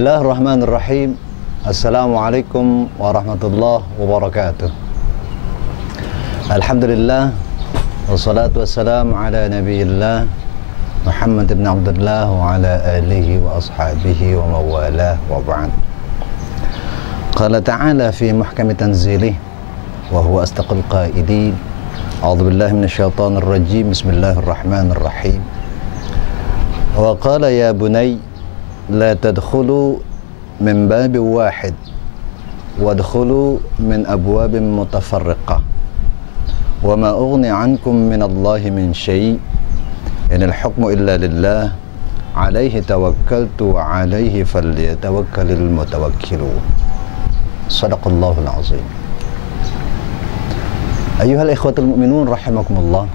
Bismillahirrahmanirrahim. Assalamualaikum warahmatullahi wabarakatuh. Alhamdulillah, wassalatu wassalamu ala nabiyillah Muhammad ibn Abdullah wa ala alihi wa ashabihi wa mawalah wa ba'd. Qala ta'ala fi muhkami tanzilih wa huwa astaqul qaidin. A'udzu billahi minasyaitonir rajim. Bismillahirrahmanirrahim. Wa qala ya bunay la tadkhulu min babin wahid wadkhulu min abwabin mutafarriqah wa ma ughni ankum min Allahi min syai' inal hukmu illa lillah alaihi tawakkaltu wa alaihi falyatawakkalul mutawakkilun. Shadaqallahul azim. Ayyuhal ikhwatul mu'minun rahimakumullah.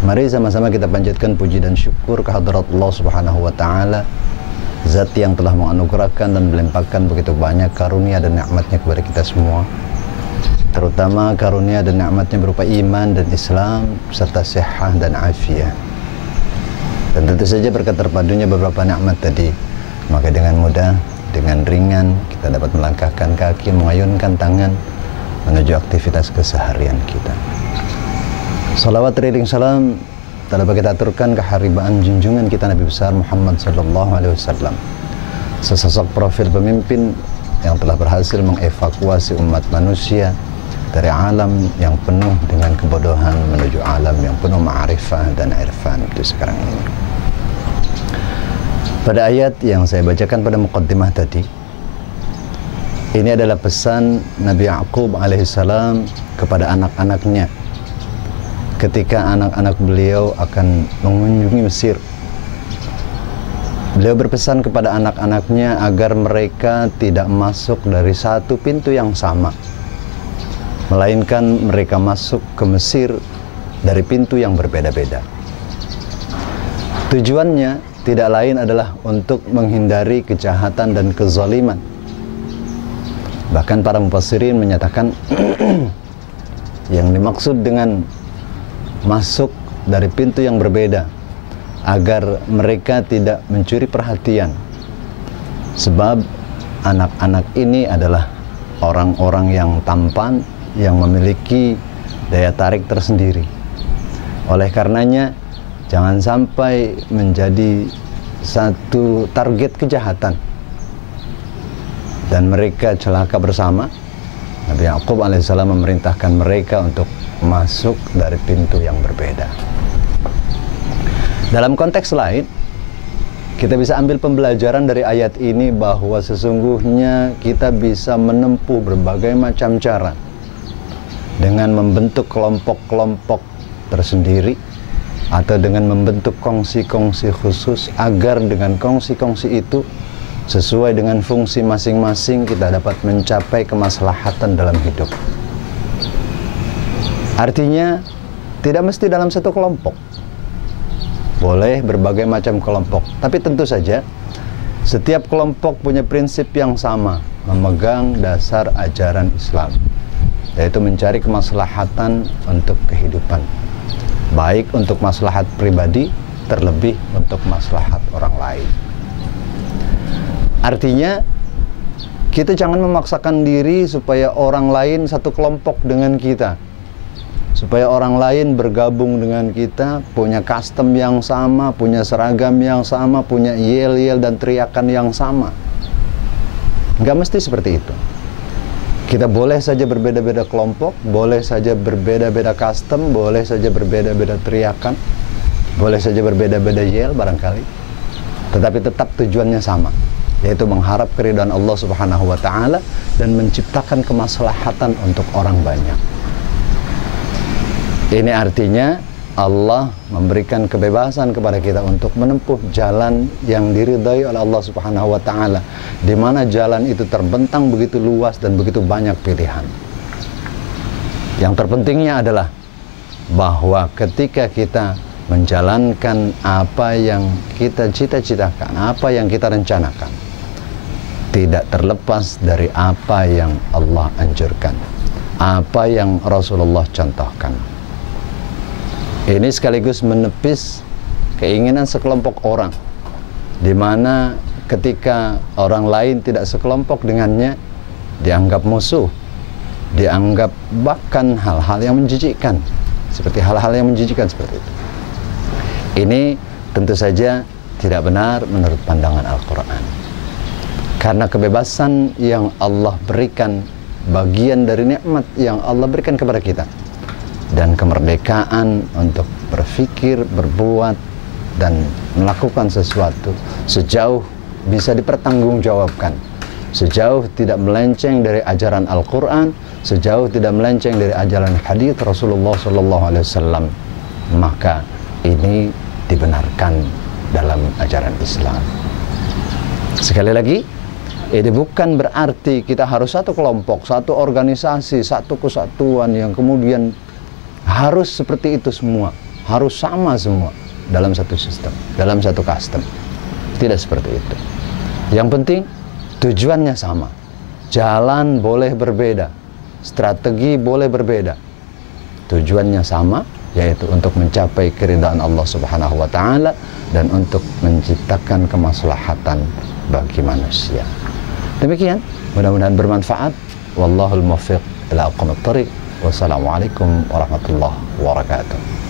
Mari sama-sama kita panjatkan puji dan syukur kehadrat Allah Subhanahu wa taala, Zat yang telah menganugerahkan dan melimpahkan begitu banyak karunia dan nikmatnya kepada kita semua, terutama karunia dan nikmatnya berupa iman dan Islam serta sehat dan afiat. Dan tentu saja berkat terpadunya beberapa nikmat tadi, maka dengan mudah, dengan ringan kita dapat melangkahkan kaki, mengayunkan tangan menuju aktivitas keseharian kita. Salawat teriring salam tak dapat kita aturkan keharibaan junjungan kita Nabi besar Muhammad sallallahu alaihi wasallam, sesosok profil pemimpin yang telah berhasil mengevakuasi umat manusia dari alam yang penuh dengan kebodohan menuju alam yang penuh ma'rifah dan irfan itu sekarang ini. Pada ayat yang saya bacakan pada muqaddimah tadi, ini adalah pesan Nabi Ya'qub alaihissalam kepada anak-anaknya ketika anak-anak beliau akan mengunjungi Mesir. Beliau berpesan kepada anak-anaknya agar mereka tidak masuk dari satu pintu yang sama, melainkan mereka masuk ke Mesir dari pintu yang berbeda-beda. Tujuannya tidak lain adalah untuk menghindari kejahatan dan kezaliman. Bahkan para mufassirin menyatakan yang dimaksud dengan masuk dari pintu yang berbeda agar mereka tidak mencuri perhatian, sebab anak-anak ini adalah orang-orang yang tampan, yang memiliki daya tarik tersendiri. Oleh karenanya jangan sampai menjadi satu target kejahatan dan mereka celaka bersama. Nabi Ya'qub alaihissalam memerintahkan mereka untuk masuk dari pintu yang berbeda. Dalam konteks lain, kita bisa ambil pembelajaran dari ayat ini bahwa sesungguhnya kita bisa menempuh berbagai macam cara dengan membentuk kelompok-kelompok tersendiri atau dengan membentuk kongsi-kongsi khusus agar dengan kongsi-kongsi itu sesuai dengan fungsi masing-masing kita dapat mencapai kemaslahatan dalam hidup. Artinya tidak mesti dalam satu kelompok, boleh berbagai macam kelompok, tapi tentu saja setiap kelompok punya prinsip yang sama, memegang dasar ajaran Islam, yaitu mencari kemaslahatan untuk kehidupan, baik untuk maslahat pribadi terlebih untuk maslahat orang lain. Artinya kita jangan memaksakan diri supaya orang lain satu kelompok dengan kita, supaya orang lain bergabung dengan kita, punya custom yang sama, punya seragam yang sama, punya yel-yel dan teriakan yang sama. Nggak mesti seperti itu. Kita boleh saja berbeda-beda kelompok, boleh saja berbeda-beda custom, boleh saja berbeda-beda teriakan, boleh saja berbeda-beda yel barangkali, tetapi tetap tujuannya sama, yaitu mengharap keridhaan Allah Subhanahu wa taala dan menciptakan kemaslahatan untuk orang banyak. Ini artinya Allah memberikan kebebasan kepada kita untuk menempuh jalan yang diridhai oleh Allah Subhanahu wa taala, di mana jalan itu terbentang begitu luas dan begitu banyak pilihan. Yang terpentingnya adalah bahwa ketika kita menjalankan apa yang kita cita-citakan, apa yang kita rencanakan, tidak terlepas dari apa yang Allah anjurkan, apa yang Rasulullah contohkan. Ini sekaligus menepis keinginan sekelompok orang di mana ketika orang lain tidak sekelompok dengannya, dianggap musuh, dianggap bahkan hal-hal yang menjijikkan, seperti hal-hal yang menjijikkan seperti itu. Ini tentu saja tidak benar menurut pandangan Al-Quran. Karena kebebasan yang Allah berikan, bagian dari nikmat yang Allah berikan kepada kita, dan kemerdekaan untuk berpikir, berbuat, dan melakukan sesuatu sejauh bisa dipertanggungjawabkan, sejauh tidak melenceng dari ajaran Al-Quran, sejauh tidak melenceng dari ajaran hadits Rasulullah SAW, maka ini dibenarkan dalam ajaran Islam. Sekali lagi, ini bukan berarti kita harus satu kelompok, satu organisasi, satu kesatuan yang kemudian harus seperti itu semua, harus sama semua dalam satu sistem, dalam satu custom. Tidak seperti itu. Yang penting tujuannya sama. Jalan boleh berbeda, strategi boleh berbeda, tujuannya sama, yaitu untuk mencapai keridhaan Allah Subhanahu wa Ta'ala dan untuk menciptakan kemaslahatan bagi manusia. Demikian, mudah-mudahan bermanfaat. Wallahul muwaffiq ila aqwamit thoriq. Wassalamualaikum warahmatullahi wabarakatuh.